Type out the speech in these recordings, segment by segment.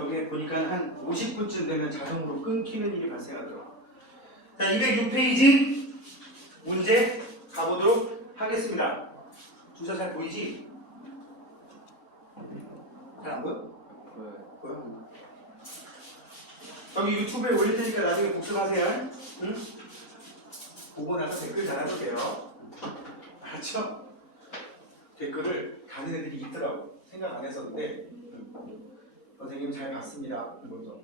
저게 보니까 한 50분쯤 되면 자동으로 끊기는 일이 발생하더라고요. 자, 206페이지 문제 가보도록 하겠습니다. 주사 잘 보이지? 잘 안 보여? 보여? 여기 유튜브에 올릴 테니까 나중에 복습하세요. 응? 보고 나서 댓글 달아도 돼요. 알았죠? 댓글을 다는 애들이 있더라고. 생각 안 했었는데 선생님 잘 봤습니다. 먼저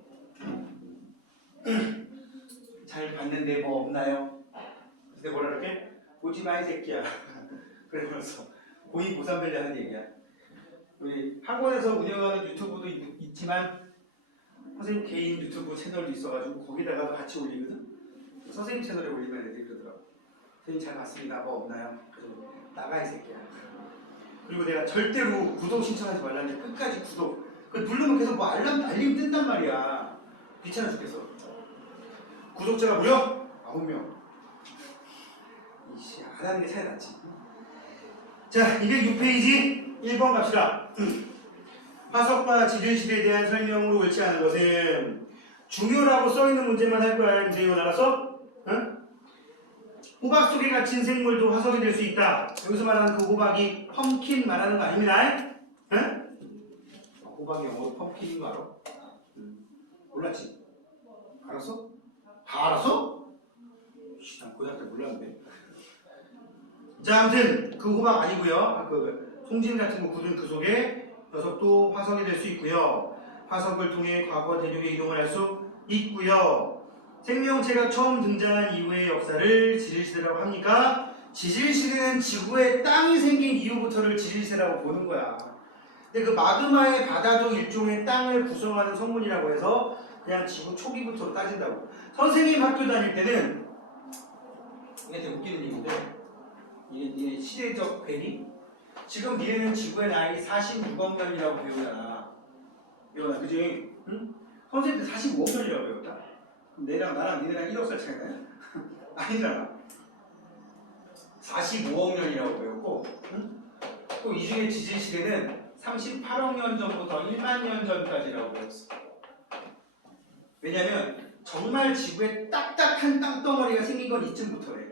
잘 봤는데 뭐 없나요? 근데 뭐라 그렇게? 보지 마 이 새끼야. 그러면서 고2 고3들이 하는 얘기야. 우리 학원에서 운영하는 유튜브도 있지만 선생님 개인 유튜브 채널도 있어가지고 거기다가도 같이 올리거든. 선생님 채널에 올리면 애들이 그러더라고. 선생님 잘 봤습니다. 뭐 없나요? 그래서 나가 이 새끼야. 그리고 내가 절대로 구독 신청하지 말라는데 끝까지 구독. 그 누르면 계속 뭐 알림 뜬단 말이야. 귀찮아 죽겠어. 구독자가 무려 9명. 이씨, 안 하는 게 차이 났지. 자, 206페이지 1번 갑시다. 화석과 지질실에 대한 설명으로 옳지 않은 것은 중요라고 써있는 문제만 할 거야. 이제 이건 알았어? 응? 호박 속에 갇힌 생물도 화석이 될 수 있다. 여기서 말하는 그 호박이 펌킨 말하는 거 아닙니다. 응? 호박이 영어로 펌킨인 거 알아? 몰랐지? 알았어? 다 알았어? 난 고등학교 때 몰랐는데. 자, 아무튼 그 호박 아니고요. 그 송진 같은 거 굳은 그 속에 녀석도 화석이 될 수 있고요. 화석을 통해 과거 대륙에 이동을 할 수 있고요. 생명체가 처음 등장한 이후의 역사를 지질시대라고 합니까? 지질시대는 지구에 땅이 생긴 이후부터를 지질시대라고 보는 거야. 근데 그 마그마의 바다도 일종의 땅을 구성하는 성분이라고 해서 그냥 지구 초기부터 따진다고. 선생님 학교 다닐 때는 이게 되게 웃기는 얘기인데 이게 시대적 괴리? 지금 니네는 지구의 나이 46억 년이라고 배우잖아. 이거나 그지? 응? 선생님 때 45억 년이라고 배웠다? 내랑 나랑 니네랑 1억 살 차이나요? 아니잖아. 45억 년이라고 배웠고, 응? 또 이 중에 지질 시대는 38억 년 전부터 1만 년 전까지라고 배웠어. 왜냐면 정말 지구에 딱딱한 땅덩어리가 생긴 건 이쯤부터래.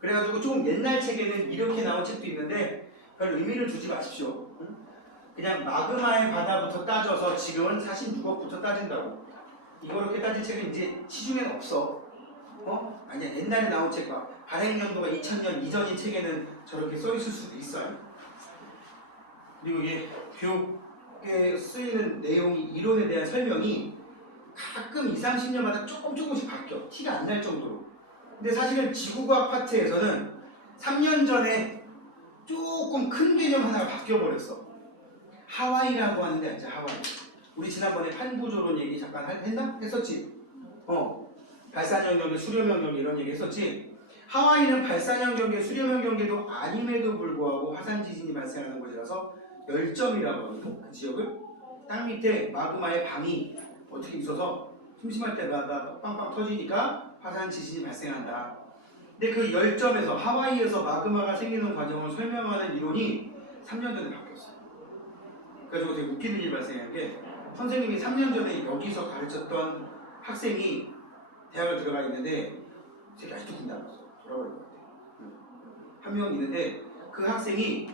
그래가지고 조금 옛날 책에는 이렇게 나온 책도 있는데 별 의미를 두지 마십시오. 응? 그냥 마그마의 바다부터 따져서 지금은 46억부터 따진다고. 이렇게 따진 책은 이제 시중에는 없어. 아니야, 옛날에 나온 책 봐. 발행연도가 2000년 이전인 책에는 저렇게 써있을 수도 있어요. 그리고 이게 교육에 쓰이는 내용이, 이론에 대한 설명이 가끔 20, 30년마다 조금씩 바뀌어. 티가 안 날 정도로. 근데 사실은 지구과학 파트에서는 3년 전에 조금 큰 개념 하나가 바뀌어버렸어. 하와이라고 하는데, 이제 하와이. 우리 지난번에 판구조론 얘기 잠깐 했나? 했었지? 발산형 경계, 수렴형 경계 이런 얘기 했었지? 하와이는 발산형 경계, 수렴형 경계도 아님에도 불구하고 화산 지진이 발생하는 곳이라서 열점이라고 하거든, 그 지역을. 땅 밑에 마그마의 방이 어떻게 있어서 심심할 때마다 빵빵 터지니까 화산 지진이 발생한다. 근데 그 열점에서 하와이에서 마그마가 생기는 과정을 설명하는 이론이 3년 전에 바뀌었어요. 그래서 되게 웃기는 일이 발생한 게 선생님이 3년 전에 여기서 가르쳤던 학생이 대학을 들어가 있는데 되게 아직도 군대 안 갔어. 돌아버릴 것 같아. 한 명 있는데 그 학생이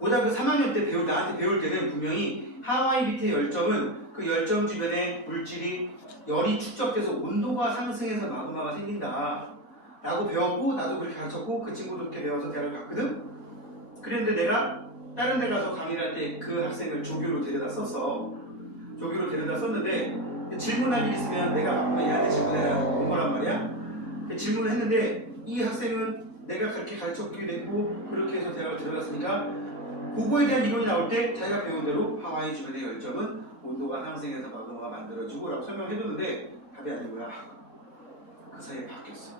고등학교 3학년 때 나한테 배울 때는 분명히 하와이 밑에 열점은 그 열점 주변에 물질이 열이 축적돼서 온도가 상승해서 마그마가 생긴다 라고 배웠고, 나도 그렇게 가르쳤고 그 친구도 그렇게 배워서 대학을 갔거든. 그랬는데 내가 다른 데 가서 강의를 할 때 그 학생을 조교로 데려다 썼어. 조교로 데려다 썼는데 질문할 일 있으면 내가 바꾸면 얘한테 질문해라 온 거란 말이야. 질문을 했는데 이 학생은 내가 그렇게 가르쳤기도 했고 그렇게 해서 대학을 들어갔으니까 그거에 대한 이론이 나올 때 자기가 배운 대로 하와이 주변의 열점은 온도가 상승해서 마그마가 만들어지고 라고 설명해줬는데 답이 아니고요. 그 사이에 바뀌었어.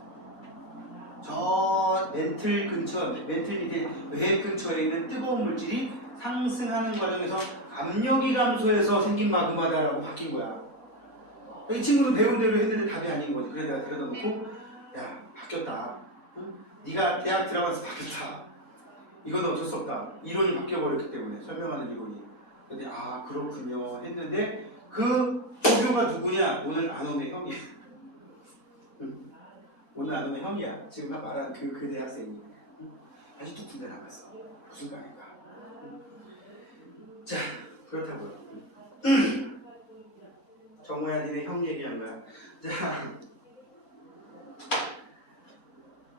저 멘틀 밑에 외핵 근처에 있는 뜨거운 물질이 상승하는 과정에서 압력이 감소해서 생긴 마그마다라고 바뀐 거야. 이 친구는 배운 대로 했는데 답이 아닌 거지. 그래서 내가 데려다 놓고 야, 바뀌었다. 응? 네가 대학 들어가서 바뀌었다. 이건 어쩔 수 없다. 이론이 바뀌어버렸기 때문에 설명하는 이론이. 근데 아 그렇군요 했는데 그 조교가 누구냐? 오늘 안 오는 형이야. 오늘 안 오는 형이야. 지금 말한 그 대학생이. 아직도 군대 나갔어. 무슨 말인가. 자 그렇다고요. 정우야 니네 형 얘기한 거야. 자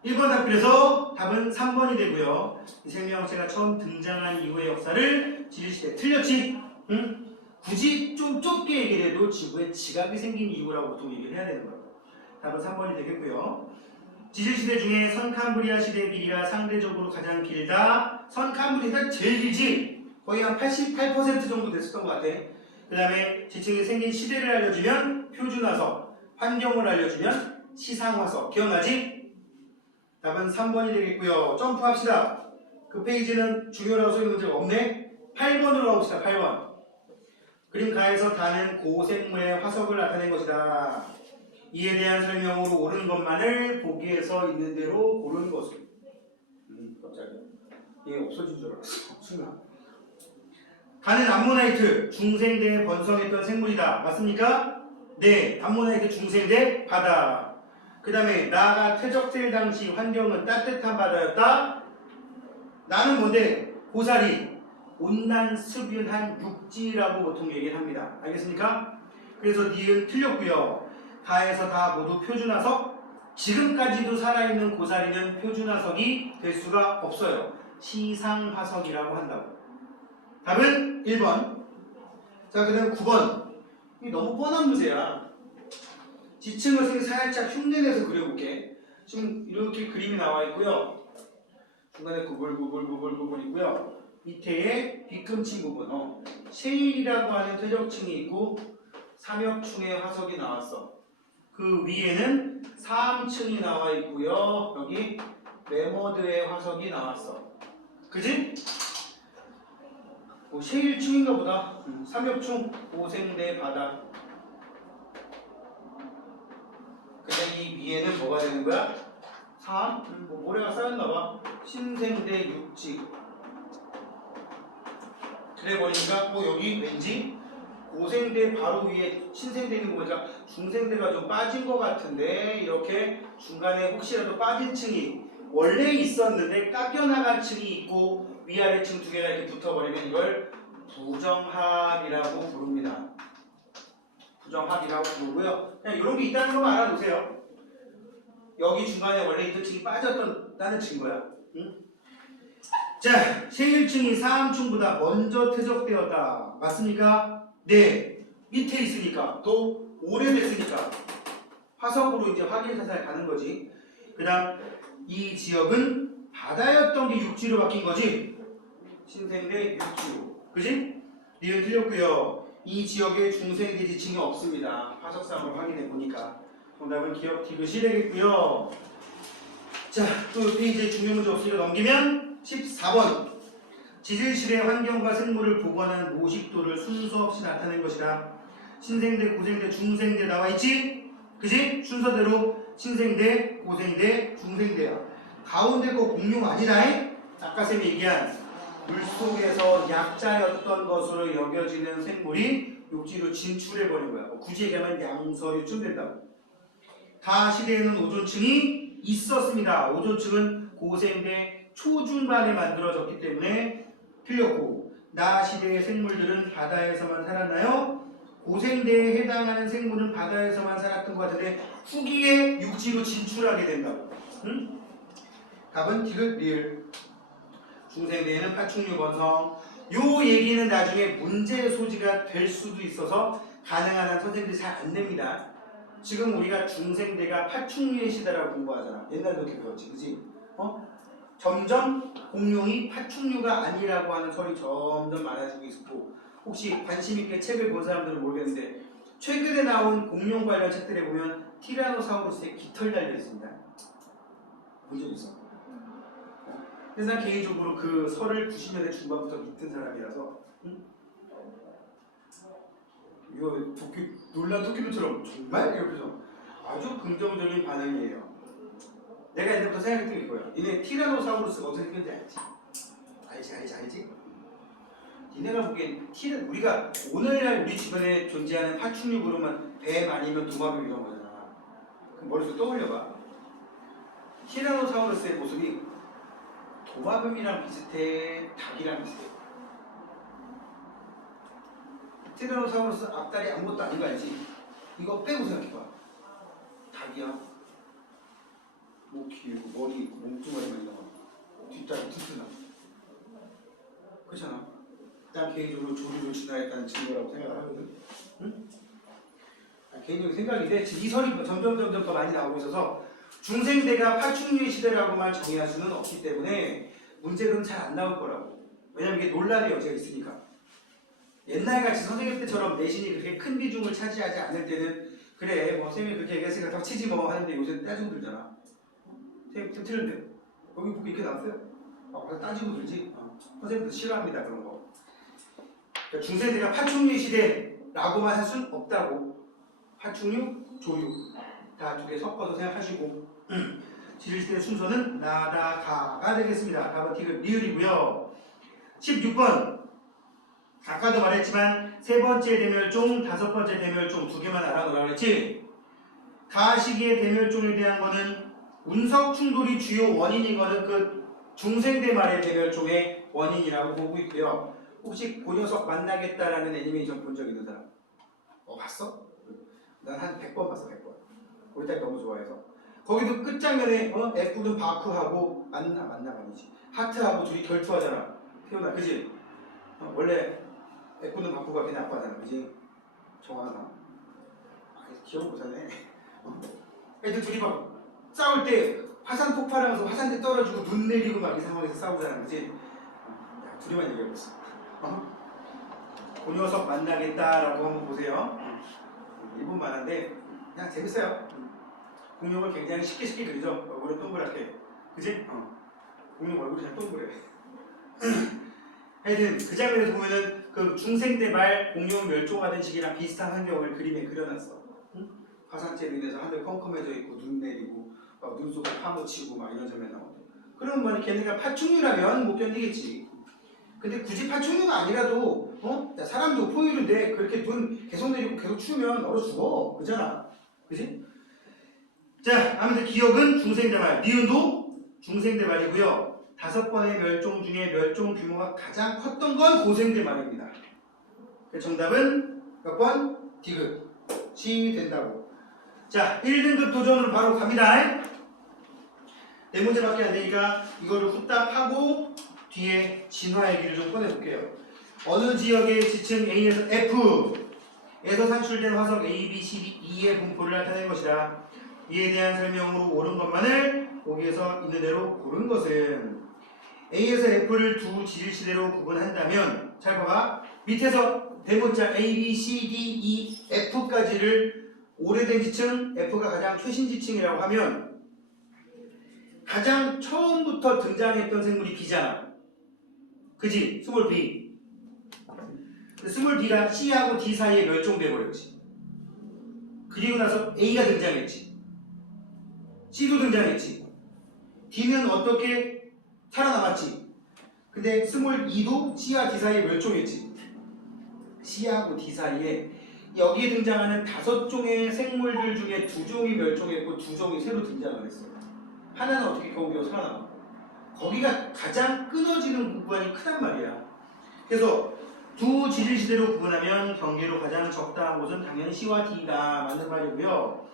1번 답 그래서 답은 3번이 되고요. 이 생명체가 처음 등장한 이후의 역사를 지질시대 틀렸지? 응? 굳이 좀 좁게 얘기를 해도 지구에 지각이 생긴 이유라고 보통 얘기를 해야 되는 거예요. 답은 3번이 되겠고요. 지질시대 중에 선캄브리아 시대의 길이가 상대적으로 가장 길다. 선캄브리아가 제일 길지? 거의 한 88% 정도 됐었던 것 같아. 그 다음에 지층이 생긴 시대를 알려주면 표준화석, 환경을 알려주면 시상화석. 기억나지? 답은 3번이 되겠고요. 점프합시다. 그 페이지는 중요라고 써있는 문제가 없네. 8번으로 가봅시다. 8번. 그림 가에서 다는 고생물의 화석을 나타낸 것이다. 이에 대한 설명으로 옳은 것만을 보기에서 있는 대로 고르는 것을. 깜짝이야. 얘 없어진 줄 알았어. 순간. 가는 암모나이트 중생대에 번성했던 생물이다. 맞습니까? 네. 암모나이트 중생대 바다. 그 다음에 나가 퇴적될 당시 환경은 따뜻한 바다였다. 나는 뭔데? 고사리, 온난습윤한 육지라고 보통 얘기를 합니다. 알겠습니까? 그래서 니은 틀렸고요. 다에서 다 모두 표준화석. 지금까지도 살아있는 고사리는 표준화석이 될 수가 없어요. 시상화석이라고 한다고. 답은 1번. 자, 그 다음 9번. 이게 너무 뻔한 문제야. 지층을 살짝 흉내내서 그려볼게. 지금 이렇게 그림이 나와 있고요. 중간에 구불 있고요. 밑에에 빗금친 부분, 셰일이라고 하는 퇴적층이 있고 삼엽충의 화석이 나왔어. 그 위에는 사암층이 나와 있고요. 여기 메머드의 화석이 나왔어. 그지? 셰일층인가 보다. 삼엽충, 고생대 바다. 근데 이 위에는 뭐가 되는 거야? 사암? 모래가 쌓였나봐. 신생대 육지. 그래 보니까 여기 왠지 고생대 바로 위에 신생대 있는 거 보니까 중생대가 좀 빠진 것 같은데 이렇게 중간에 혹시라도 빠진 층이 원래 있었는데 깎여나간 층이 있고 위아래 층 두 개가 이렇게 붙어버리면 이걸 부정합이라고 부릅니다. 부정합이라고 부르고요. 그냥 이런 게 있다는 것만 알아두세요. 여기 중간에 원래 있던 층이 빠졌다는 증거야. 응? 자, 셰일층이 사암층보다 먼저 퇴적되었다. 맞습니까? 네. 밑에 있으니까 또 오래됐으니까 화석으로 이제 확인사살 가는 거지. 그 다음 이 지역은 바다였던 게 육지로 바뀐 거지. 신생대 육지로. 그지? 니은 틀렸고요. 이 지역에 중생대 지층이 없습니다. 화석상으로 확인해 보니까. 정답은 기억 디귿이 되겠고요. 자, 또 페이지에 중요 문제 없으니까 넘기면 14번. 지질실의 환경과 생물을 보관한 모식도를 순서 없이 나타낸 것이다. 신생대, 고생대, 중생대 나와 있지? 그지? 순서대로 신생대, 고생대, 중생대야. 가운데 거 공룡 아니다. 아까 쌤이 얘기한 물속에서 약자였던 것으로 여겨지는 생물이 육지로 진출해버린 거야. 굳이 얘기하면 양서류쯤 된다고. 다 시대에는 오존층이 있었습니다. 오존층은 고생대 초중반에 만들어졌기 때문에 틀렸고, 나 시대의 생물들은 바다에서만 살았나요? 고생대에 해당하는 생물은 바다에서만 살았던 것 같은데 후기에 육지로 진출하게 된다고. 응? 답은 디귿 리을. 중생대에는 파충류 번성. 요 얘기는 나중에 문제의 소지가 될 수도 있어서 가능한 한 선생님들이 잘 안 냅니다. 지금 우리가 중생대가 파충류의 시대라고 공부하잖아. 옛날에도 이렇게 배웠지, 그지? 점점 공룡이 파충류가 아니라고 하는 설이 점점 많아지고 있고, 혹시 관심 있게 책을 본 사람들은 모르겠는데 최근에 나온 공룡 관련 책들에 보면 티라노사우루스의 깃털 달려 있습니다. 본 적 있어? 그래서 난 개인적으로 그 설을 90년대 중반부터 믿던 사람이라서, 응? 이거 놀란 토끼들처럼 정말 이러면서 아주 긍정적인 반응이에요. 내가 옛날부터 생각했던 게 이거야. 얘네 티라노사우루스가 어떻게 생겼는지 알지? 알지? 니네가 보기엔 T는 우리가 오늘날 우리 주변에 존재하는 파충류 그러면 뱀 아니면 도마뱀 이런 거잖아. 그럼 머릿속에 떠올려봐. 티라노사우루스의 모습이 도마뱀이랑 비슷해, 닭이랑 비슷해. 티라노사우루스 앞다리 아무것도 아닌 거 알지? 이거 빼고 생각해봐. 닭이야. 목 길고 머리 있고 몸뚱아리만 있는 거. 뒷다리 튼튼하고. 그렇잖아. 난 개인적으로 조류를 진화했다는 증거라고 생각을 하거든. 응? 개인적인 생각인데 이 설이 점점 더 많이 나오고 있어서 중생대가 파충류의 시대라고만 정의할 수는 없기 때문에 문제는 잘 안 나올 거라고. 왜냐면 이게 논란의 여지가 있으니까. 옛날같이 선생님 때처럼 내신이 그렇게 큰 비중을 차지하지 않을 때는 그래 뭐 선생님이 그렇게 얘기했으니까 닥치지 뭐 하는데 요새 따지고 들잖아. 선생님 좀 틀린데 여기 보기 이렇게 나왔어요? 와서 따지고 들지? 선생님도 싫어합니다 그런 거. 그러니까 중생대가 파충류의 시대라고만 할 수는 없다고. 파충류, 조류 다 두 개 섞어서 생각하시고 지질시대 순서는 나다 가가 되겠습니다. 답은 티귿 리을이고요. 16번 아까도 말했지만 세 번째 대멸종, 다섯 번째 대멸종 두 개만 알아놓으라고 그랬지. 가시기의 대멸종에 대한 거는 운석 충돌이 주요 원인인 거는 그 중생대 말의 대멸종의 원인이라고 보고 있고요. 혹시 그 녀석 만나겠다라는 애니메이션 본 적 있는 사람? 봤어? 난 한 100번 봤어. 100번. 우리 딸 너무 좋아해서. 거기도 끝장면에 애꾸는 바크하고 만나 아니지. 하트하고 둘이 결투하잖아. 태어나 그지? 원래 애꾸는 바크가 걔네 아빠잖아. 그지? 정하나. 기억을 못하네. 애들 둘이 막 싸울 때 화산 폭발하면서 화산대 떨어지고 눈 내리고 막 이 상황에서 싸우잖아. 그지? 둘이만 얘기하고 있어. 그 녀석 만나겠다라고 한번 보세요. 1분 만한데 그냥 재밌어요. 공룡을 굉장히 쉽게 그리죠. 얼굴은 동그랗게. 그지? 공룡 얼굴이 잘 동그래. 하여튼 그 장면에서 보면은 그 중생대 말 공룡 멸종하던 시기랑 비슷한 환경을 그림에 그려놨어. 화산재로 인해서 하늘 컴컴해져 있고 눈 내리고 막 눈 속에 파묻히고 막 이런 장면 나오는데 그러면 만약 걔네가 파충류라면 못 견디겠지. 근데 굳이 파충류가 아니라도 사람도 포유류인데 그렇게 눈 계속 내리고 계속 추우면 얼어 죽어. 그잖아. 그지? 자, 아무튼 기억은 중생대말, 니은도 중생대말이고요. 5번의 멸종 중에 멸종 규모가 가장 컸던 건 고생대말입니다. 정답은 몇 번? 디귿이 된다고. 자, 1등급 도전으로 바로 갑니다. 네 문제밖에 안 되니까 이거를 후딱 하고 뒤에 진화 얘기를 좀 꺼내볼게요. 어느 지역의 지층 A에서 F에서 산출된 화석 A, B, C, D, E의 분포를 나타낸 것이다. 이에 대한 설명으로 옳은 것만을 보기에서 있는 대로 고른 것은 A에서 F를 두 지질시대로 구분한다면 잘 봐봐. 밑에서 대문자 A, B, C, D, E, F까지를 오래된 지층, F가 가장 최신 지층이라고 하면 가장 처음부터 등장했던 생물이 B잖아. 그지? 스몰 B. 스몰 B가 C하고 D 사이에 멸종돼버렸지. 그리고 나서 A가 등장했지. C도 등장했지. D는 어떻게 살아남았지. 근데 스몰 E도 C와 D 사이에 멸종했지. C하고 D 사이에 여기에 등장하는 5종의 생물들 중에 2종이 멸종했고 2종이 새로 등장을 했어. 하나는 어떻게 겨우겨우 살아남아. 거기가 가장 끊어지는 구간이 크단 말이야. 그래서 두 지질시대로 구분하면 경계로 가장 적당한 곳은 당연히 C와 D가 맞는 말이고요.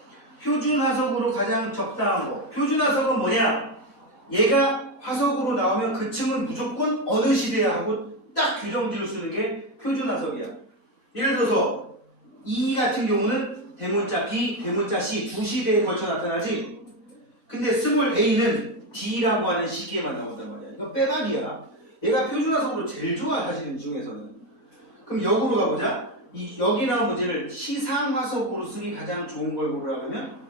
표준화석으로 가장 적당한 곳. 표준화석은 뭐냐? 얘가 화석으로 나오면 그 층은 무조건 어느 시대야 하고 딱 규정지을 쓰는 게 표준화석이야. 예를 들어서 E 같은 경우는 대문자 B, 대문자 C 두 시대에 걸쳐 나타나지. 근데 스몰 A는 D라고 하는 시기에만 나온단 말이야. 이거 빼박이야. 얘가 표준화석으로 제일 좋아 하시는 중에서는. 그럼 역으로 가보자. 여기 나온 문제를 시상화석으로 쓰기 가장 좋은 걸 고르라 하면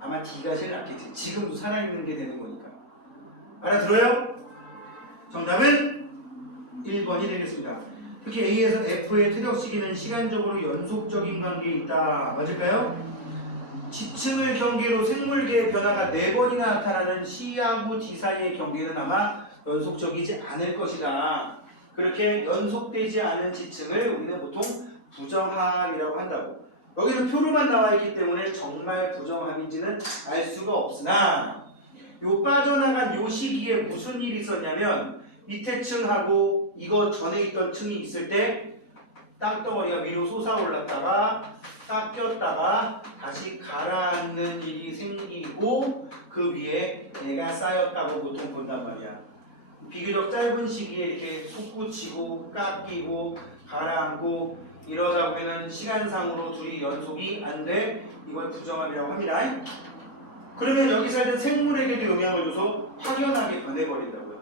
아마 D가 제일 낫겠지. 지금도 살아있는 게 되는 거니까. 알아들어요? 정답은 1번이 되겠습니다. 특히 A에서 F의 퇴적 시기는 시간적으로 연속적인 관계에 있다. 맞을까요? 지층을 경계로 생물계의 변화가 4번이나 나타나는 C하고 D 사이의 경계는 아마 연속적이지 않을 것이다. 그렇게 연속되지 않은 지층을 우리는 보통 부정합이라고 한다고. 여기는 표로만 나와 있기 때문에 정말 부정합인지는 알 수가 없으나 요 빠져나간 요 시기에 무슨 일이 있었냐면 밑에 층하고 이거 전에 있던 층이 있을 때 땅덩어리가 위로 솟아올랐다가 깎였다가 다시 가라앉는 일이 생기고 그 위에 얘가 쌓였다고 보통 본단 말이야. 비교적 짧은 시기에 이렇게 솟구치고 깎이고 가라앉고 이러다 보면은 시간상으로 둘이 연속이 안 돼. 이걸 부정합이라고 합니다. 그러면 여기 살던 생물에게도 영향을 줘서 확연하게 변해버린다고요.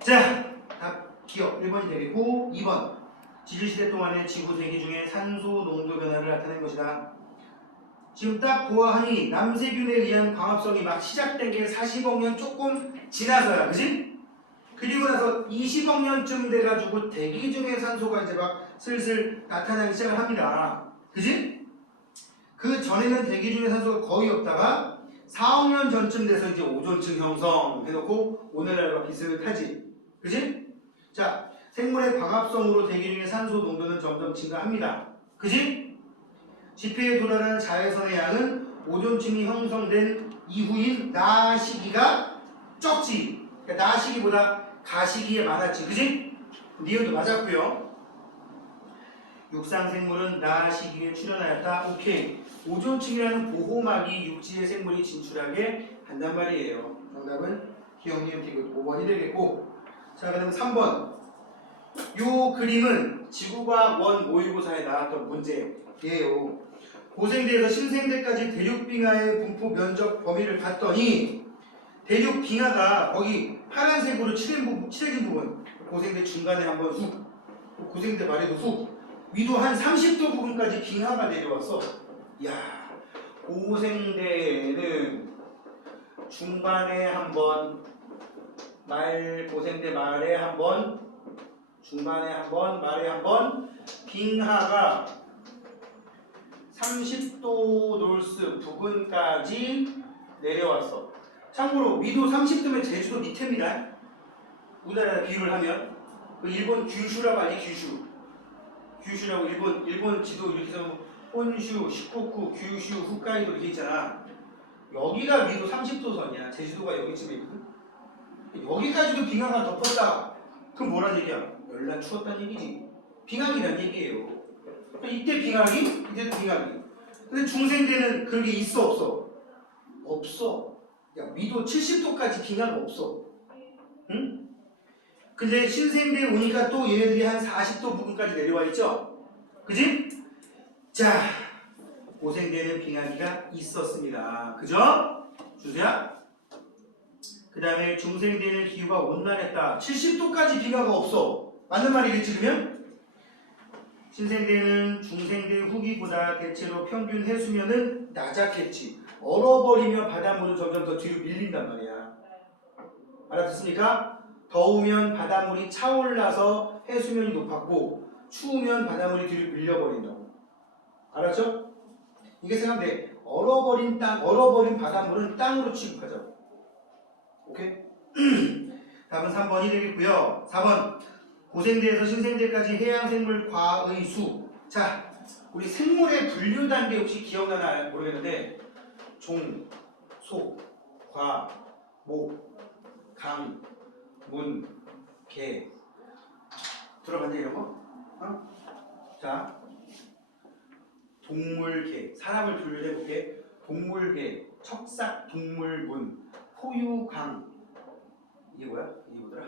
자, 답 기억 1번이 되겠고 2번 지질시대 동안의 지구 대기 중에 산소 농도 변화를 나타낸 것이다. 지금 딱 보아하니 남세균에 의한 광합성이 막 시작된 게 40억 년 조금 지나서야, 그지? 그리고 나서 20억 년쯤 돼가지고 대기 중에 산소가 이제 막 슬슬 나타나기 시작을 합니다. 그지? 그 전에는 대기 중에 산소가 거의 없다가 4억 년 전쯤 돼서 이제 오존층 형성 해놓고 오늘날과 비슷하지. 그지? 자, 생물의 광합성으로 대기 중에 산소 농도는 점점 증가합니다. 그지? 지표에 도달하는 자외선의 양은 오존층이 형성된 이후인 나 시기가 적지. 그러니까 나 시기보다 가 시기에 많았지. 그지? 니은도 맞았고요. 육상 생물은 나 시기에 출현하였다. 오케이. 오존층이라는 보호막이 육지의 생물이 진출하게 한단 말이에요. 정답은 기억, 니은, 디귿 5번이 되겠고, 자, 그다음 3번. 요 그림은 지구과학 원 모의고사에 나왔던 문제예요. 고생대에서 신생대까지 대륙빙하의 분포 면적 범위를 봤더니 대륙빙하가 거기 파란색으로 칠해진 부분, 고생대 중간에 한번 훅, 고생대 말에도 훅, 위도 한 30도 부분까지 빙하가 내려와서, 야, 고생대에는 중반에 한번, 고생대 말에 한번, 중반에 한번, 말에 한번 빙하가 30도 놀스 부근까지 내려왔어. 참고로 위도 30도면 제주도 밑에입니다. 우리나라 비유를 하면 그 일본 규슈라고 아니 규슈라고 일본 지도 이렇게 해서 혼슈, 시코쿠, 규슈, 홋카이도 이렇게 있잖아. 여기가 위도 30도 선이야. 제주도가 여기쯤에 있거든. 여기까지도 빙하가 덮었다. 그럼 뭐란 얘기야? 열날 추웠다는 얘기지. 빙하기란 얘기예요. 이때 빙하기, 이때도 빙하기. 근데 중생대는 그런 게 있어 없어? 없어. 야, 위도 70도까지 빙하가 없어. 응? 근데 신생대 오니까 또 얘네들이 한 40도 부근까지 내려와 있죠? 그지? 자, 고생대는 빙하기가 있었습니다. 그죠? 주세요. 그 다음에 중생대는 기후가 온난했다. 70도까지 빙하가 없어. 맞는 말이겠지 그러면? 신생대는 중생대 후기보다 대체로 평균 해수면은 낮았겠지. 얼어버리면 바닷물은 점점 더 뒤로 밀린단 말이야. 알아듣습니까? 더우면 바닷물이 차올라서 해수면이 높았고 추우면 바닷물이 뒤로 밀려버린다고. 알았죠? 이게 생각돼. 얼어버린 바닷물은 땅으로 취급하자고. 오케이? 답은 3번이 되겠고요. 4번. 고생대에서 신생대까지 해양생물 과의 수. 자, 우리 생물의 분류 단계 혹시 기억나나 모르겠는데 종, 속, 과, 목, 강, 문, 개. 들어봤냐 이런 거? 어? 자, 동물개. 사람을 분류해볼게. 동물개, 척삭, 동물문, 포유강. 이게 뭐야? 이게 뭐더라?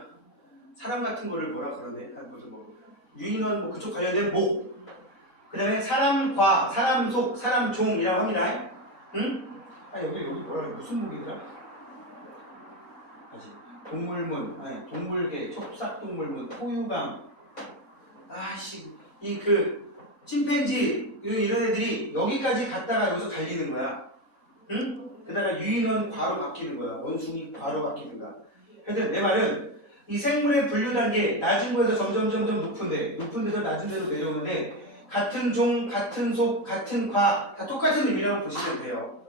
사람 같은 거를 뭐라 그러네. 무슨 뭐 유인원 뭐 그쪽 관련된 목. 그다음에 사람과, 사람 속, 사람 종이라고 합니다. 응? 아 여기 뭐라 그래? 무슨 목이더라? 아지. 동물문, 아니 동물개, 척삭동물문, 포유강. 아씨, 이 그 침팬지 이런 애들이 여기까지 갔다가 여기서 갈리는 거야. 응? 그다가 유인원 과로 바뀌는 거야. 원숭이 과로 바뀌는가. 하여튼 내 말은 이 생물의 분류 단계 낮은 거에서 점점 높은 데서 낮은 데로 내려오는데 같은 종, 같은 속, 같은 과 다 똑같은 의미라고 보시면 돼요.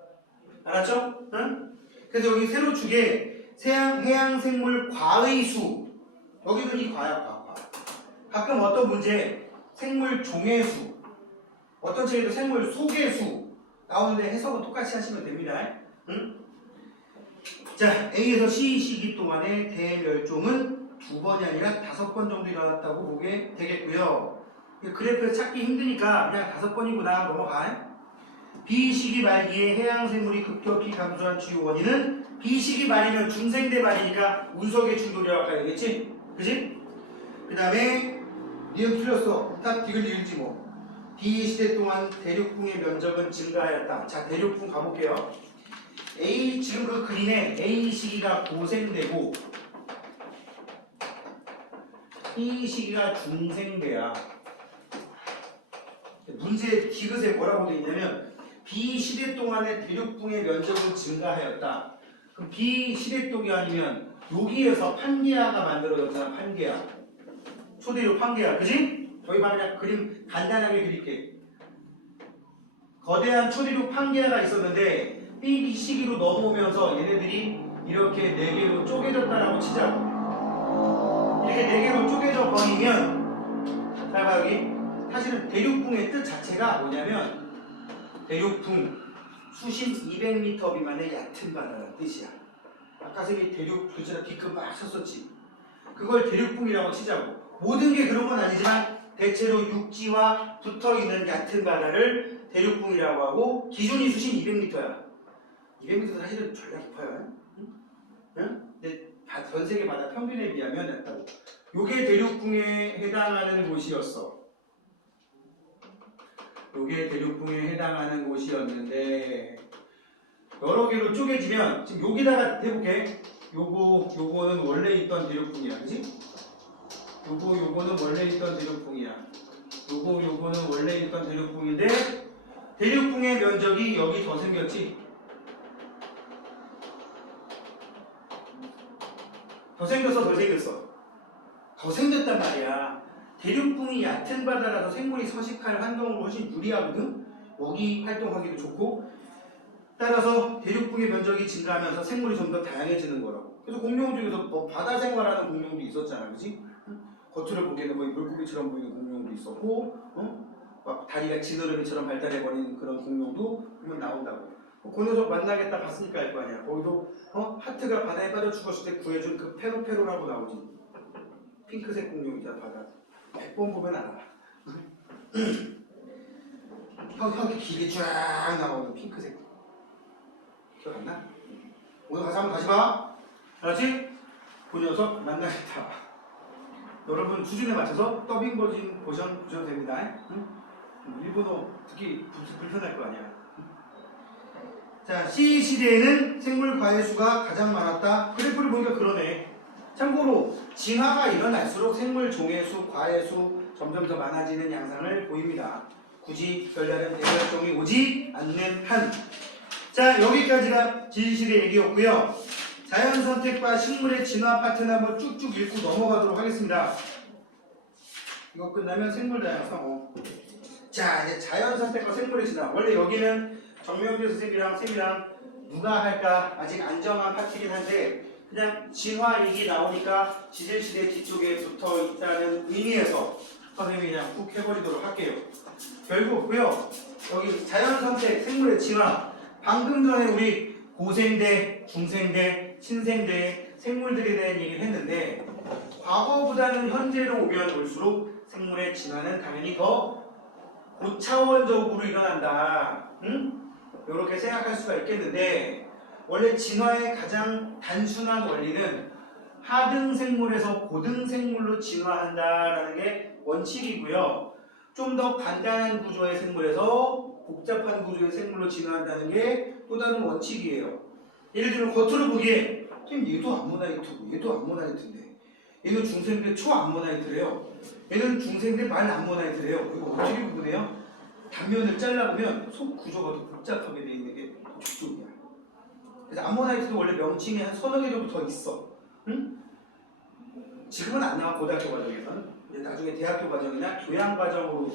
알았죠? 응? 그래서 여기 세로 축에 해양 생물 과의 수 여기는 이 과야, 과. 가끔 어떤 문제, 생물 종의 수, 어떤 책에도 생물 속의 수 나오는데 해석은 똑같이 하시면 됩니다. 응? 자, A에서 C 시기 동안에 대멸종은 2번이 아니라 5번 정도 일어났다고 보게 되겠고요. 그래프에서 찾기 힘드니까 그냥 5번이구나 넘어가. B 시기 말기에 해양 생물이 급격히 감소한 주요 원인은 B 시기 말이면 중생대 말이니까 운석의 충돌이라고 아까 얘기했지? 그지? 그 다음에 니은 틀렸어. 딱 디귿 리을지 뭐. D 시대 동안 대륙붕의 면적은 증가하였다. 자, 대륙붕 가볼게요. A 지금 그 그림에 A 시기가 고생되고 B 시기가 중생대야. 문제 디귿에 뭐라고 되어 있냐면 B 시대 동안의 대륙붕의 면적은 증가하였다. 그럼 B 시대 동이 아니면 여기에서 판게아가 만들어졌잖아. 판게아. 초대륙 판게아. 그지? 저희 그냥 그림 간단하게 그릴게. 거대한 초대륙 판게아가 있었는데 B 시기로 넘어오면서 얘네들이 이렇게 4개로 쪼개졌다라고 치자고. 이렇게 4개로 쪼개져 버리면 자 봐 여기 사실은 대륙붕의 뜻 자체가 뭐냐면 대륙붕 수심 200m 미만의 얕은 바다라는 뜻이야. 아까 선생님이 대륙 글자를 뒤끝 막 썼었지. 그걸 대륙붕이라고 치자고. 모든 게 그런 건 아니지만 대체로 육지와 붙어있는 얕은 바다를 대륙붕이라고 하고 기준이 수심 200m야. 200m도 사실은 졸라 깊어요. 응? 근데 전 세계 바다 평균에 비하면 얕다고. 요게 대륙붕에 해당하는 곳이었어. 요게 대륙붕에 해당하는 곳이었는데 여러 개로 쪼개지면 지금 여기다가 해볼게. 요거는 원래 있던 대륙붕이야, 그지? 요거는 원래 있던 대륙붕이야. 요거는 원래 있던 대륙붕인데 대륙붕의 면적이 여기 더 생겼지? 더 생겼어, 더 생겼어. 더 생겼단 말이야. 대륙붕이 얕은 바다라서 생물이 서식할 환경으로 훨씬 유리하거든. 먹이 활동하기도 좋고. 따라서 대륙붕의 면적이 증가하면서 생물이 좀 더 다양해지는 거라고. 그래서 공룡 중에서 뭐 바다 생활하는 공룡도 있었잖아, 그렇지? 겉으로 보기에는 거의 물고기처럼 보이는 공룡도 있었고, 막 다리가 지느러미처럼 발달해버린 그런 공룡도 보면 나온다고. 그 녀석 만나겠다 갔으니까 알 거 아니야. 거기도 하트가 바다에 빠져 죽었을 때 구해준 그 페로페로라고 나오지. 핑크색 공룡이잖아, 바다. 100번 보면 알아. 혀이 길게 쫙 나오는 핑크색. 기억 안 나? 오늘 가서 한번 다시 봐. 알았지? 그 녀석 만나겠다. 여러분 수준에 맞춰서 더빙 버전 보셔도 됩니다. 응? 일본어 듣기 불편할 거 아니야. 자, C 시대에는 생물 과의 수가 가장 많았다. 그래프를 보니까 그러네. 참고로 진화가 일어날수록 생물 종의 수, 과의 수 점점 더 많아지는 양상을 보입니다. 굳이 별다른 대멸종이 오지 않는 한. 자, 여기까지가 지지시대 얘기였고요. 자연선택과 식물의 진화 파트는 한번 쭉쭉 읽고 넘어가도록 하겠습니다. 이거 끝나면 생물 다양성. 자, 이제 자연선택과 생물의 진화. 원래 여기는 정명재 선생님이랑 누가 할까 아직 안 정한 파트이긴 한데 그냥 진화 얘기 나오니까 지질시대 뒤쪽에 붙어 있다는 의미에서 선생님이 그냥 훅 해버리도록 할게요. 별거 없고요. 여기 자연선택, 생물의 진화. 방금 전에 우리 고생대, 중생대, 신생대 생물들에 대한 얘기를 했는데 과거보다는 현재로 오면 올수록 생물의 진화는 당연히 더 고차원적으로 일어난다. 응? 이렇게 생각할 수가 있겠는데 원래 진화의 가장 단순한 원리는 하등생물에서 고등생물로 진화한다라는 게 원칙이고요. 좀 더 간단한 구조의 생물에서 복잡한 구조의 생물로 진화한다는 게 또 다른 원칙이에요. 예를 들면 겉으로 보기에 얘도 암모나이트고 얘도 암모나이트인데 얘는 중생대 초암모나이트래요. 얘는 중생대 말암모나이트래요. 이거 어떻게 구분해요? 단면을 잘라보면 속 구조가 더 복잡하게 되어 있는 게 저쪽이야. 그래서 암모나이트도 원래 명칭이 한 서너 개 정도 더 있어. 응? 지금은 안 나와, 고등학교 과정에서는. 나중에 대학교 과정이나 교양 과정으로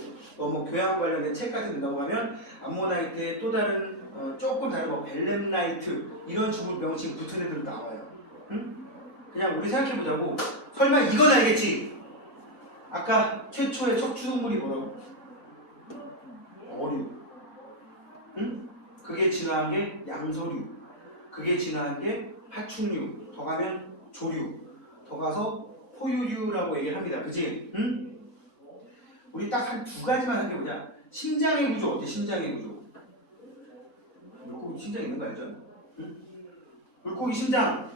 교양 관련된 책 같은 데 넘어가면 암모나이트의 또 다른 조금 다른 뭐 벨렘나이트 이런 식으로 명칭 붙은 애들 나와요. 응? 그냥 우리 생각해보자고 설마 이건 알겠지? 아까 최초의 척추동물이 뭐라고? 어류. 응? 그게 진화한 게 양서류. 그게 진화한 게 파충류. 더 가면 조류. 더 가서 포유류라고 얘기를 합니다. 그지? 응? 우리 딱 한 두 가지만 한게 보자. 심장의 구조 어때? 심장의 구조. 물고기 심장 있는 거 알죠? 응? 물고기 심장.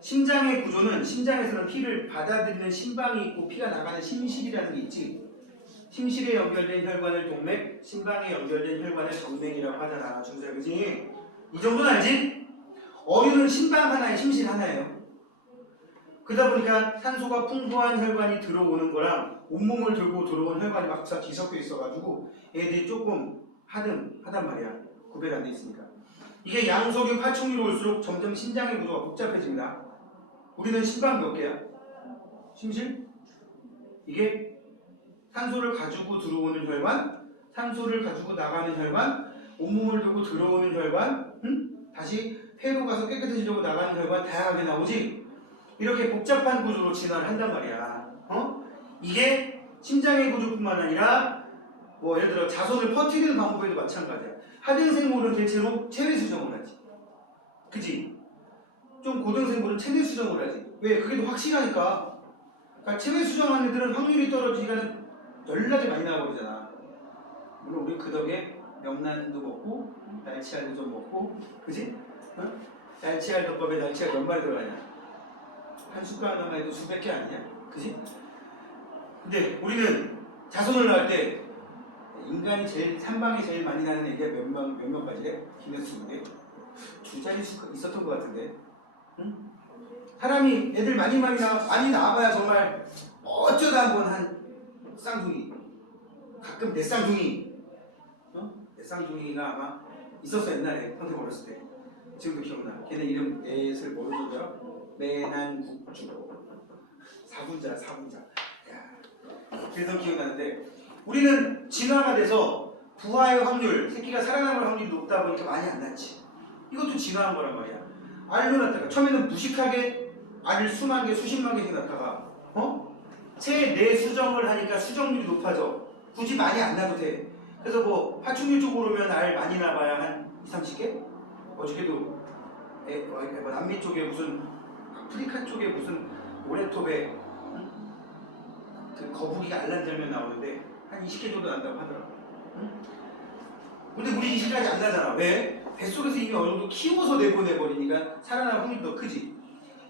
심장의 구조는 심장에서는 피를 받아들이는 심방이 있고 피가 나가는 심실이라는 게 있지. 심실에 연결된 혈관을 동맥, 심방에 연결된 혈관을 정맥이라고 하잖아. 준수야, 그지? 이 정도는 알지? 어류는 심방 하나에 심실 하나예요. 그러다 보니까 산소가 풍부한 혈관이 들어오는 거랑 온몸을 들고 들어온 혈관이 막 뒤섞여 있어가지고 얘들이 조금 하단 말이야. 구별 안 돼 있으니까. 이게 양서류, 파충류로 올수록 점점 심장의 구조가 복잡해집니다. 우리는 심방 몇 개야? 심실? 이게 산소를 가지고 들어오는 혈관, 산소를 가지고 나가는 혈관, 온몸을 들고 들어오는 혈관, 다시 폐로 가서 깨끗해지려고 나가는 혈관 다양하게 나오지? 이렇게 복잡한 구조로 진화를 한단 말이야. 이게 심장의 구조뿐만 아니라 뭐 예를 들어 자손을 퍼뜨리는 방법에도 마찬가지야. 하등생물은 대체로 체외 수정을 하지. 그지? 좀 고등생물은 체내 수정을 하지. 왜? 그게 더 확실하니까. 그러니까 체외 수정하는 애들은 확률이 떨어지니까 열나게 많이 나와버리잖아. 물론 우리 그 덕에 명란도 먹고 날치알도 좀 먹고, 그지? 어? 날치알 덮밥에 날치알 몇 마리 들어가냐? 한 숟가락만 해도 수백 개 아니냐? 그지? 근데 우리는 자손을 낳을 때 인간이 제일 산방에 제일 많이 나는 애기가 몇 명까지래? 기네스 북에 두 자릿수 있었던 것 같은데. 응? 사람이 애들 많이 낳아봐야 정말 어쩌다 한 번 한 쌍둥이, 가끔 내 쌍둥이, 내 쌍둥이가 아마 있었어 옛날에 평생 어렸을 때. 지금도 기억나. 걔네 이름 넷을 뭐로 적더라? 매난국주 사군자. 그래서 기억나는데 우리는 진화가 돼서 부화의 확률, 새끼가 살아남을 확률이 높다 보니까 많이 안 낳지. 이것도 진화한 거란 말이야. 알로 낳다가 처음에는 무식하게 알을 수만 개, 수십만 개씩 낳다가 체내 수정을 하니까 수정률이 높아져. 굳이 많이 안 낳아도 돼. 그래서 뭐 파충류 쪽으로 오면 알 많이 낳아봐야 한 20, 30개? 어저께도 남미 쪽에 무슨 아프리카 쪽에 무슨 모래톱에 그 거북이가 알란절면 나오는데 한 20개 정도 난다고 하더라고. 근데 우리 20개까지 안 나잖아. 왜? 뱃속에서 이미 어느 정도 키워서 내보내버리니까 살아날 확률이 더 크지.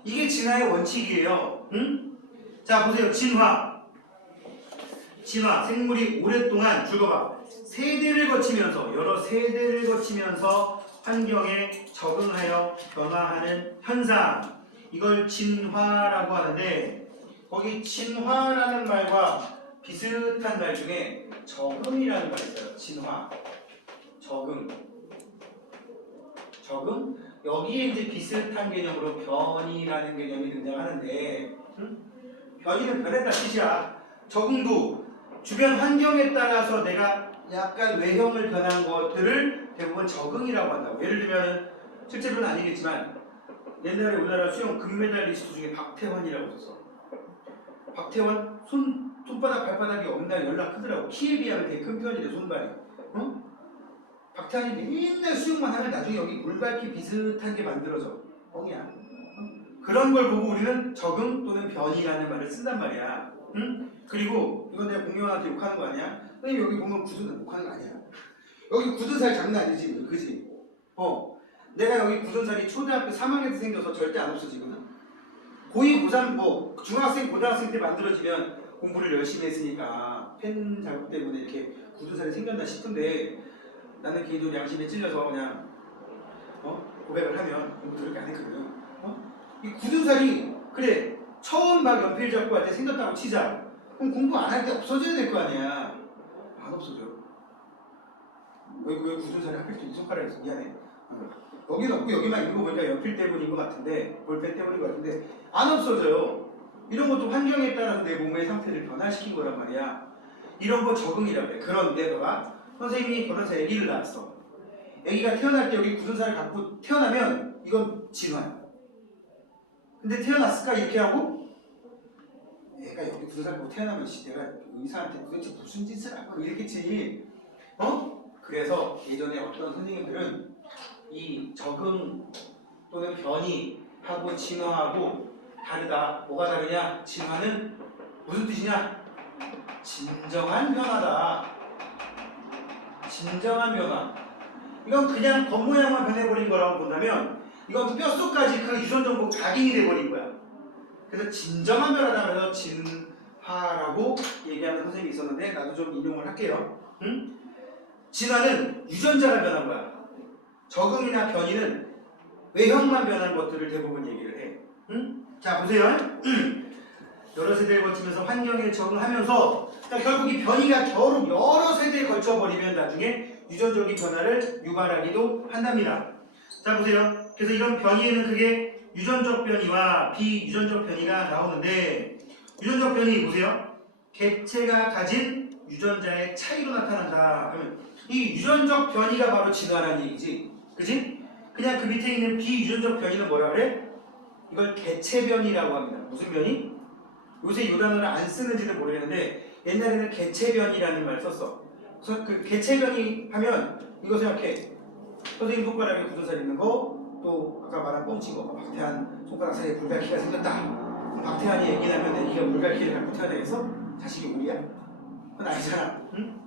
이게 진화의 원칙이에요. 자 보세요. 진화. 생물이 오랫동안 줄거봐. 세대를 거치면서 여러 세대를 거치면서 환경에 적응하여 변화하는 현상. 이걸 진화라고 하는데 거기 진화라는 말과 비슷한 말 중에 적응이라는 말이 있어요. 진화. 적응. 여기에 이제 비슷한 개념으로 변이라는 개념이 등장하는데 변이는 변했다 뜻이야. 적응도 주변 환경에 따라서 내가 약간 외형을 변한 것들을 대부분 적응이라고 한다고. 예를 들면 실제로는 아니겠지만 옛날에 우리나라 수영 금메달리스트 중에 박태환이라고 있었어. 박태환 손바닥 발바닥이 엄청 연락 크더라고. 키에 비하면 되게 큰 편이래 손발이. 박태환이 맨날 수영만 하면 나중에 여기 물갈퀴 비슷한 게 만들어져. 뻥이야. 그런 걸 보고 우리는 적응 또는 변이라는 말을 쓴단 말이야. 그리고 이건 내가 공룡한테 욕하는 거 아니야? 선생님 여기 보면 굳은 욕하는 거 아니야. 여기 굳은 살 장난 아니지, 그지? 내가 여기 굳은 살이 초등학교 3학년 때 생겨서 절대 안 없어지거든. 고2, 고3, 뭐 중학생, 고등학생 때 만들어지면 공부를 열심히 했으니까 펜 자국 때문에 이렇게 굳은 살이 생겼나 싶은데 나는 개인적으로 양심에 찔려서 그냥 고백을 하면 공부 더럽게 안 했거든. 이 굳은 살이 그래 처음 막 연필 잡고 할 때 생겼다고 치자. 그럼 공부 안 할 때 없어져야 될 거 아니야. 안 없어져. 왜 굳은 살이 하필 또 이 손가락에서 미안해. 여기는 없고 여기만 이거 보니까 연필 때문인 것 같은데 볼펜 때문인 것 같은데 안 없어져요. 이런 것도 환경에 따라서 내 몸의 상태를 변화시킨 거란 말이야. 이런 거 적응이라고 해. 그런데 너가 선생님이 결혼해서 아기를 낳았어. 아기가 태어날 때 여기 굳은 살을 갖고 태어나면 이건 진화야. 근데 태어났을까 이렇게 하고? 얘가 여기 부산 못 태어나면 내가 의사한테 도대체 무슨 짓을 하고 이랬겠지. 그래서 예전에 어떤 선생님들은 이 적응 또는 변이하고 진화하고 다르다. 뭐가 다르냐? 진화는 무슨 뜻이냐? 진정한 변화다. 진정한 변화. 이건 그냥 겉모양만 변해버린 거라고 본다면 이건 뼛속까지 그 유전 정보 각인이 돼버린 거야. 그래서 진정한 변화다. 그래서 진화라고 얘기하는 선생님이 있었는데 나도 좀 인용을 할게요. 응? 진화는 유전자가 변한 거야. 적응이나 변이는 외형만 변한 것들을 대부분 얘기를 해. 응? 자 보세요. 여러 세대를 거치면서 환경에 적응하면서 결국 이 변이가 여러 세대에 걸쳐버리면 나중에 유전적인 변화를 유발하기도 한답니다. 자 보세요. 그래서 이런 변이에는 그게 유전적 변이와 비유전적 변이가 나오는데 유전적 변이 보세요. 객체가 가진 유전자의 차이로 나타난다. 그러면 이 유전적 변이가 바로 진화라는 얘기지. 그지? 그냥 그 밑에 있는 비유전적 변이는 뭐라 그래? 이걸 개체 변이라고 합니다. 무슨 변이? 요새 이 단어를 안 쓰는지는 모르겠는데 옛날에는 개체변이라는 말을 썼어. 그래서 그 개체변이 하면 이거 생각해. 선생님 손가락에 굳어살 있는 거, 또 아까 말한 뻥친 거, 박태환 손가락 사이에 불갈퀴가 생겼다. 박태환이 얘기 나면 네가 불갈퀴를 갖고 태어나겠어? 자식이 우리야? 그건 아니잖아. 응?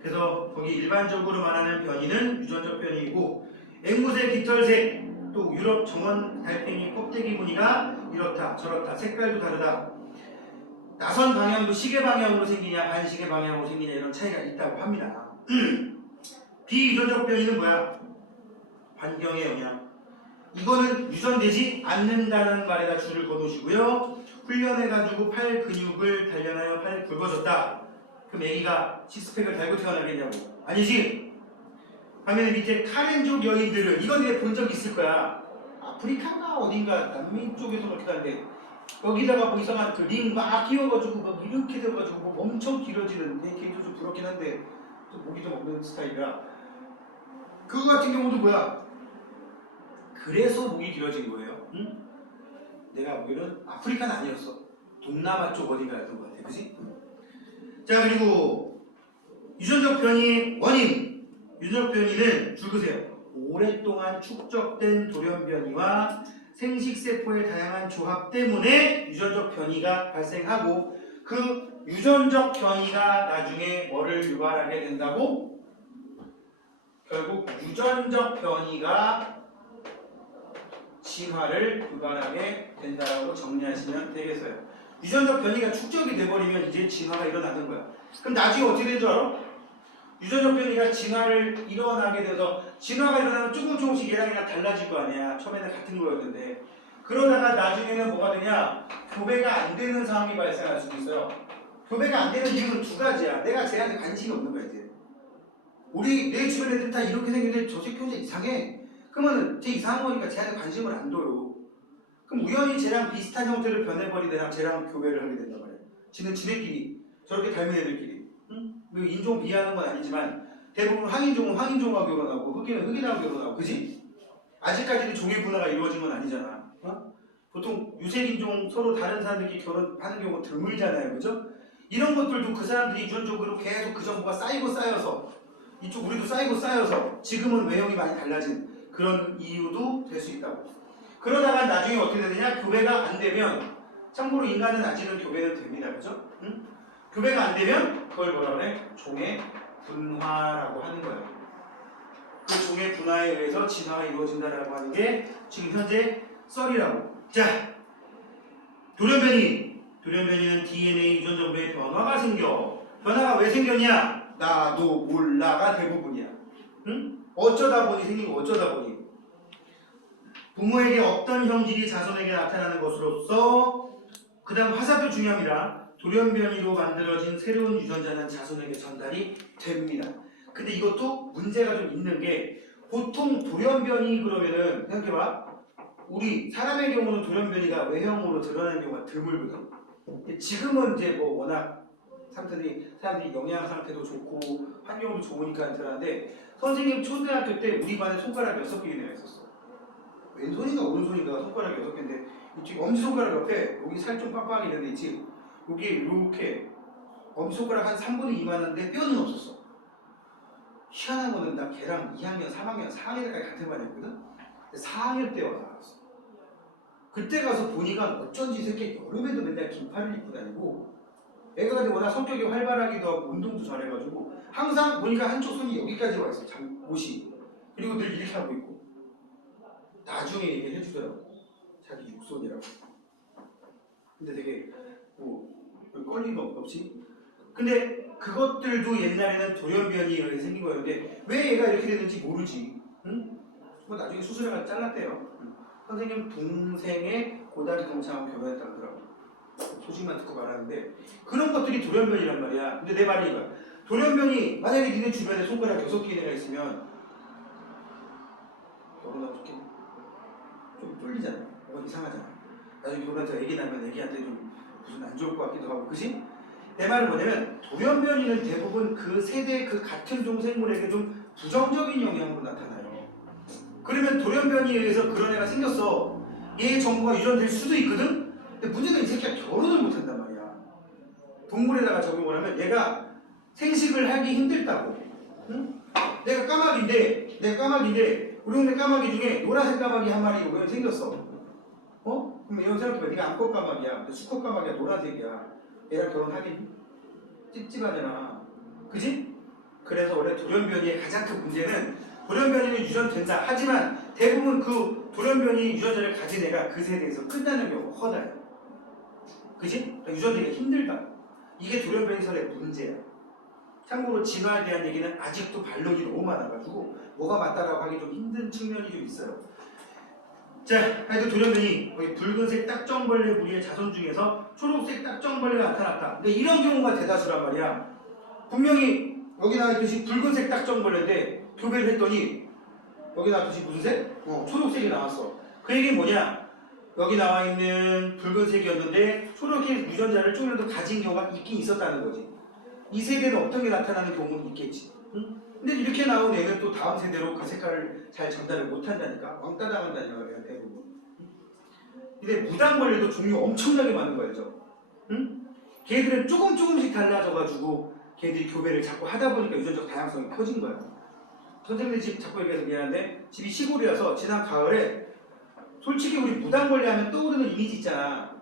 그래서 거기 일반적으로 말하는 변이는 유전적 변이이고 앵무새 깃털색 또 유럽 정원 달팽이 껍데기 무늬가 이렇다 저렇다 색깔도 다르다 나선 방향도 시계 방향으로 생기냐 반시계 방향으로 생기냐 이런 차이가 있다고 합니다. 비유전적 변이는 뭐야? 환경의 영향. 이거는 유전되지 않는다는 말에다 줄을 거두시고요. 훈련해가지고 팔 근육을 단련하여 팔이 굵어졌다. 그럼 애기가 식스팩을 달고 태어나겠냐고. 아니지. 화면 밑에 카렌족 여인들은 이건 내가 본 적 있을 거야. 아프리카가 어딘가 남미 쪽에서 그렇게 하는데 여기다가 뭐 이상한 그 링 막 끼워가지고 막 이렇게 돼가지고 뭐 엄청 길어지는 내 개인적으로 좀 부럽긴 한데 또 목이 좀 없는 스타일이라 그거 같은 경우도 뭐야? 그래서 목이 길어진 거예요. 응? 내가 보기에는 아프리카는 아니었어. 동남아 쪽 어딘가였던 것 같아. 그지? 자 그리고 유전적 변이의 원인. 유전적 변이는 줄 그세요. 오랫동안 축적된 돌연 변이와 생식세포의 다양한 조합 때문에 유전적 변이가 발생하고 그 유전적 변이가 나중에 뭐를 유발하게 된다고? 결국 유전적 변이가 진화를 유발하게 된다고 정리하시면 되겠어요. 유전적 변이가 축적이 돼버리면 이제 진화가 일어나는 거야. 그럼 나중에 어떻게 되는 줄 알아? 유전적 변이가 진화를 일어나게 돼서 진화가 일어나면 조금씩 얘랑 달라질 거 아니야. 처음에는 같은 거였는데 그러다가 나중에는 뭐가 되냐? 교배가 안 되는 상황이 발생할 수도 있어요. 교배가 안 되는 이유는 두 가지야. 내가 쟤한테 관심이 없는 거야 이제. 내 주변 애들 다 이렇게 생겼는데 저 새끼 혼자 이상해. 그러면은 쟤 이상한 거니까 쟤한테 관심을 안 둬요. 그럼 우연히 쟤랑 비슷한 형태를 변해버린 애랑 쟤랑 교배를 하게 된단 말이야. 지는 지네끼리 저렇게 닮은 애들끼리. 응? 인종 비하하는 건 아니지만 대부분 황인종은 황인종하고 결혼하고 흑인은 흑인하고 결혼하고 그지? 아직까지는 종의 분화가 이루어진 건 아니잖아. 보통 유색인종 서로 다른 사람들끼리 결혼하는 경우가 드물잖아요. 그죠? 이런 것들도 그 사람들이 유전적으로 계속 그 정보가 쌓이고 쌓여서 이쪽 우리도 쌓이고 쌓여서 지금은 외형이 많이 달라진 그런 이유도 될 수 있다고. 그러다가 나중에 어떻게 되느냐? 교배가 안 되면 참고로 인간은 아직은 교배는 됩니다. 그죠? 응? 교배가 안 되면 그걸 뭐라 그래? 종의 분화라고 하는 거예요. 그 종의 분화에 의해서 진화가 이루어진다라고 하는 게 지금 현재 썰이라고. 자, 돌연변이는 DNA 유전 정보에 변화가 생겨. 변화가 왜 생겼냐? 나도 몰라가 대부분이야. 응? 어쩌다 보니 생긴 거 어쩌다 보니. 부모에게 어떤 형질이 자손에게 나타나는 것으로서 그 다음 화살표 중요합니다. 돌연변이로 만들어진 새로운 유전자는 자손에게 전달이 됩니다. 근데 이것도 문제가 좀 있는 게 보통 돌연변이 그러면은 생각해봐. 우리 사람의 경우는 돌연변이가 외형으로 드러나는 경우가 드물거든. 지금은 이제 뭐 워낙 사람들이 영양 상태도 좋고 환경도 좋으니까 드러나는데 선생님 초등학교 때 우리 반에 손가락 6개나 있었어. 왼손인가 오른손인가 손가락이 6개인데 이쪽 엄지손가락 옆에 여기 살 좀 빡빡하게 있는 데 있지. 여기 이렇게 엄지손가락 한 3분의 2만한데 뼈는 없었어. 희한한 거는 나 걔랑 2학년, 3학년, 4학년까지 같은 반이었거든? 4학년 때 와서 알았어. 그때 가서 보니까 어쩐지 이 새끼 여름에도 맨날 긴팔을 입고 다니고 애가 근데 워낙 성격이 활발하기도 하고 운동도 잘해가지고 항상 보니까 한쪽 손이 여기까지 와 있어. 옷이. 그리고 늘 이렇게 하고 있고 나중에 얘기를 해주더라고. 자기 육손이라고. 근데 되게 뭐 걸린 거 없지? 근데 그것들도 옛날에는 돌연변이에 의해 생긴 거였는데 왜 얘가 이렇게 됐는지 모르지. 응? 뭐 나중에 수술해가 잘랐대요. 응. 선생님 동생의 고다리 동창하고 결혼했다고 하더라고. 소식만 듣고 말하는데 그런 것들이 돌연변이란 말이야. 근데 내 말이 이거야. 돌연변이 만약에 니네 주변에 손가락 6개가 있으면 결혼하고 싶겠니? 좀 뚫리잖아. 뭔가 이상하잖아. 나중에 결혼해서 애기 낳으면 애기한테 좀 무슨 안 좋을 것 같기도 하고, 그지? 내 말은 뭐냐면 돌연변이는 대부분 그 세대 그 같은 종 생물에게 좀 부정적인 영향으로 나타나요. 그러면 돌연변이에 의해서 그런 애가 생겼어. 얘 정보가 유전될 수도 있거든? 근데 문제는 이 새끼가 결혼을 못한단 말이야. 동물에다가 적용을 하면 얘가 생식을 하기 힘들다고. 응? 내가 까마귀인데 우리 동네 까마귀 중에 노란색 까마귀 한 마리 오면 생겼어. 어? 그럼 이런 생각해봐. 네가 암컷 까마귀야. 수컷 까마귀야. 노란색이야. 얘랑 결혼하겠니? 찝찝하잖아. 그지? 그래서 원래 돌연변이의 가장 큰 문제는 돌연변이는 유전된다. 하지만 대부분 그 돌연변이 유전자를 가진 애가 그 세대에서 끝나는 경우가 허다해. 그지? 유전되기가 힘들다. 이게 돌연변이설의 문제야. 참고로 진화에 대한 얘기는 아직도 반론이 너무 많아가지고 뭐가 맞다라고 하기 좀 힘든 측면이 좀 있어요. 자, 하여튼 돌연변이 거기 붉은색 딱정벌레 무리의 자손 중에서 초록색 딱정벌레가 나타났다. 근데 이런 경우가 대다수란 말이야. 분명히 여기 나와있듯이 붉은색 딱정벌레인데 교배를 했더니 여기 나왔듯이 무슨 색? 초록색이 나왔어. 그 얘기는 뭐냐? 여기 나와있는 붉은색이었는데 초록의 유전자를 조금 더 가진 경우가 있긴 있었다는 거지. 이 세대는 어떤 게 나타나는 경우는 있겠지. 응? 근데 이렇게 나온 애는 또 다음 세대로 그 색깔을 잘 전달을 못한다니까. 왕따 당한다니까 대부분. 근데 무당벌레도 종류 엄청나게 많은 거 알죠? 응? 걔들은 조금씩 달라져가지고 걔들이 교배를 자꾸 하다 보니까 유전적 다양성이 커진 거야. 선생님들 집 자꾸 얘기해서 미안한데 집이 시골이라서 지난 가을에 솔직히 우리 무당벌레 하면 떠오르는 이미지 있잖아.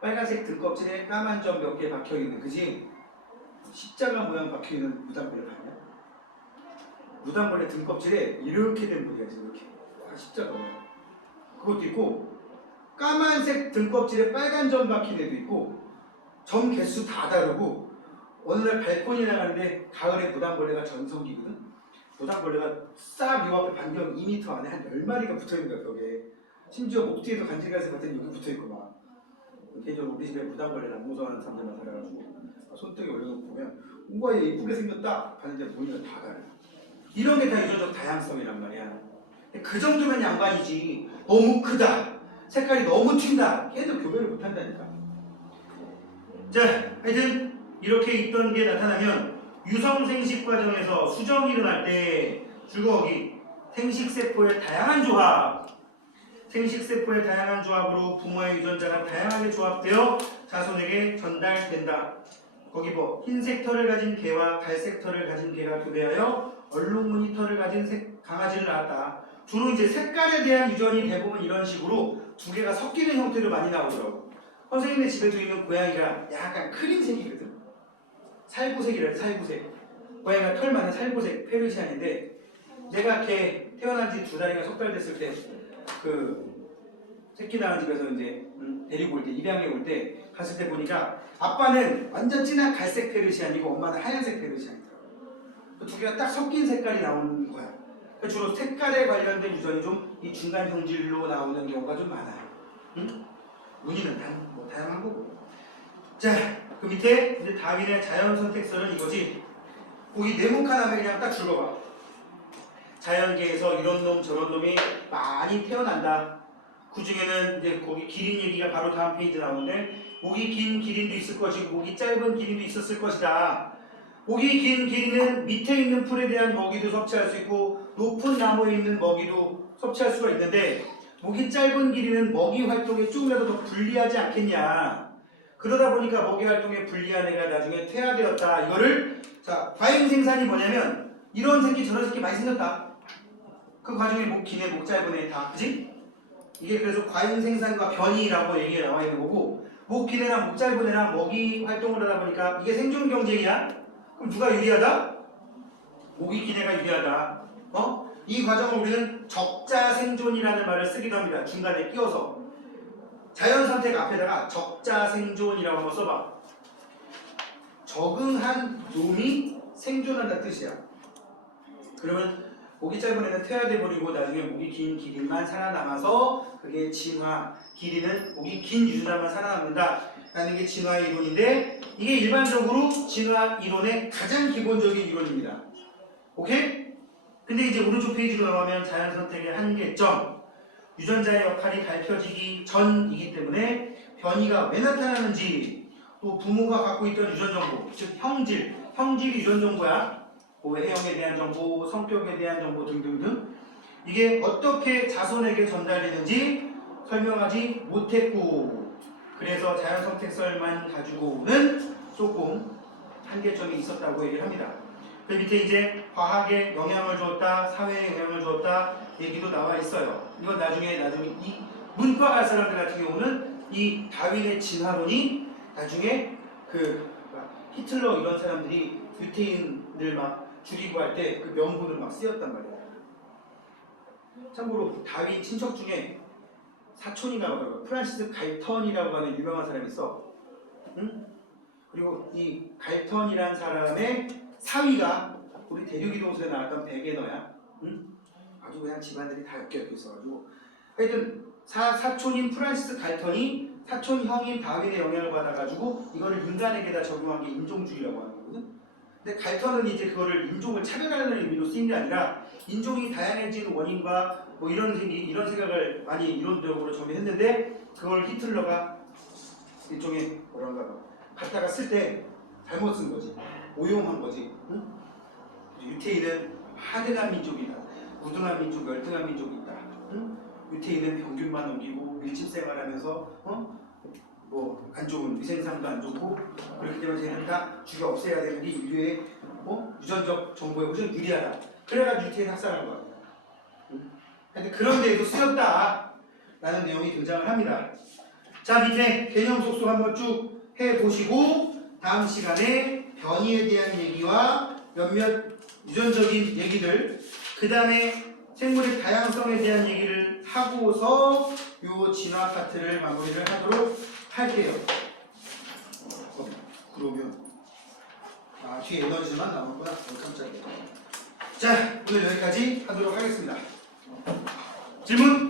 빨간색 등껍질에 까만 점 몇 개 박혀있는, 그지? 십자가 모양 박혀있는 무당벌레 봤냐? 무당벌레 등껍질에 이렇게 된 부위가 있어. 이렇게. 와, 십자가 모양. 그것도 있고 까만색 등껍질에 빨간 점 박힌 애도 있고 점 개수 다 다르고 어느 날 발코니에 나가는데 가을에 무당벌레가 전성기거든? 무당벌레가 싹 요 앞에 반경 2m 안에 한 10마리가 붙어있는 거야, 벽에. 심지어 목 뒤에도 간질간질 같은 여기 붙어있고 막. 개인적으로 우리 집에 무당벌레를 안 무서워하는 사람들만 살아가지고 손등에 올려놓고 보면 우와 얘 이쁘게 생겼다 봤는데 보니까 다 다르다. 이런 게 다 유전적 다양성이란 말이야. 그 정도면 양반이지. 너무 크다, 색깔이 너무 튄다, 걔도 교배를 못한다니까. 자, 하여튼 이렇게 있던 게 나타나면 유성생식 과정에서 수정이 일어날 때 줄거기 생식세포의 다양한 조합, 생식세포의 다양한 조합으로 부모의 유전자가 다양하게 조합되어 자손에게 전달된다. 거기 뭐 흰색 털을 가진 개와 갈색 털을 가진 개가 교배하여 얼룩무늬 털을 가진 강아지를 낳았다. 주로 이제 색깔에 대한 유전이 대부분 이런 식으로 두 개가 섞이는 형태로 많이 나오더라고. 선생님네 집에도 있는 고양이가 약간 크림색이거든. 살구색이래. 살구색. 고양이가 털 많은 살구색 페르시안인데 내가 걔 태어난 지 2달인가 3달 됐을 때 그 새끼 낳은 집에서 이제 데리고 올 때, 입양해 올 때 갔을 때 보니까 아빠는 완전 진한 갈색 페르시안이고 엄마는 하얀색 페르시안이더라고. 두 개가 딱 섞인 색깔이 나오는 거야. 주로 색깔에 관련된 유전이 좀 이 중간 형질로 나오는 경우가 좀 많아요. 응? 무늬는 뭐 다양한 거고. 자, 그 밑에 이제 다윈의 자연 선택설은 이거지. 거기 네모칸 하면 그냥 딱 줄거봐. 자연계에서 이런 놈 저런 놈이 많이 태어난다. 그 중에는 이제 거기 기린 얘기가 바로 다음 페이지 나오는데 목이 긴 기린도 있을 것이고 목이 짧은 기린도 있었을 것이다. 목이 긴 기린은 밑에 있는 풀에 대한 먹이도 섭취할 수 있고 높은 나무에 있는 먹이도 섭취할 수가 있는데 목이 짧은 길이는 먹이 활동에 조금이라도 더 불리하지 않겠냐. 그러다 보니까 먹이 활동에 불리한 애가 나중에 퇴화되었다. 이거를 자 과잉 생산이 뭐냐면 이런 새끼 저런 새끼 많이 생겼다. 그 과정에 목 긴 애, 목 짧은 애 다 그지? 이게 그래서 과잉 생산과 변이라고 얘기가 나와 있는 거고 목 긴 애랑 목 짧은 애랑 먹이 활동을 하다 보니까 이게 생존 경쟁이야? 그럼 누가 유리하다? 목이 긴 애가 유리하다. 이 과정을 우리는 적자 생존이라는 말을 쓰기도 합니다. 중간에 끼워서 자연 선택 앞에다가 적자 생존이라고 한번 써봐. 적응한 놈이 생존한다는 뜻이야. 그러면 목이 짧은 애는 퇴화돼 버리고 나중에 목이 긴 기린만 살아남아서 그게 진화. 길이는 목이 긴 유전자만 살아남는다 라는 게 진화의 이론인데 이게 일반적으로 진화 이론의 가장 기본적인 이론입니다. 오케이? 근데 이제 오른쪽 페이지로 나가면 자연 선택의 한계점, 유전자의 역할이 밝혀지기 전이기 때문에 변이가 왜 나타나는지, 또 부모가 갖고 있던 유전 정보, 즉 형질이 유전 정보야. 뭐 A형에 대한 정보, 성격에 대한 정보 등등등. 이게 어떻게 자손에게 전달되는지 설명하지 못했고, 그래서 자연 선택설만 가지고는 조금 한계점이 있었다고 얘기를 합니다. 그 밑에 이제 과학에 영향을 주었다, 사회에 영향을 주었다 얘기도 나와 있어요. 이건 나중에 이 문과 갈 사람들 같은 경우는 이 다윈의 진화론이 나중에 그 히틀러 이런 사람들이 유태인들 막 죽이고 할 때 그 명분을 막 쓰였단 말이야. 참고로 다윈 친척 중에 사촌인가 봐요. 프란시스 갈턴이라고 하는 유명한 사람이 있어. 응? 그리고 이 갈턴이란 사람의 사위가 우리 대륙이동설에 나왔던 베게너야. 응? 아주 그냥 집안들이 다 엮여 있어가지고 하여튼 사촌인 프란시스 갈턴이 사촌 형인 다윈의 영향을 받아가지고 이거를 인간에게다 적용한 게 인종주의라고 하는 거거든. 근데 갈턴은 이제 그거를 인종을 차별하는 의미로 쓰인 게 아니라 인종이 다양해지는 원인과 뭐 이런 생각을 많이 이론적으로 정리했는데 그걸 히틀러가 일종의 뭐랄까 갖다가 쓸 때 잘못 쓴 거지. 오용한 거지. 응? 유태인은 하등한 민족이다. 무등한 민족, 열등한 민족이 있다. 응? 유태인은 평균만 넘기고 밀집생활하면서 뭐 안 좋은 위생상도 안 좋고 그렇기 때문에 쟤는 다 죽여 없애야 되는 게 인류의 유전적 정보에 훨씬 유리하다. 그래가지고 유태인 학살한 거야. 응? 근데 그런 데에도 쓰였다 라는 내용이 등장을 합니다. 자, 밑에 개념 속속 한번 쭉 해보시고 다음 시간에 변이에 대한 얘기와 몇몇 유전적인 얘기들, 그 다음에 생물의 다양성에 대한 얘기를 하고서 요 진화 파트를 마무리를 하도록 할게요. 그러면 뒤에 에너지만 남았구나. 깜짝이야. 자, 오늘 여기까지 하도록 하겠습니다. 질문?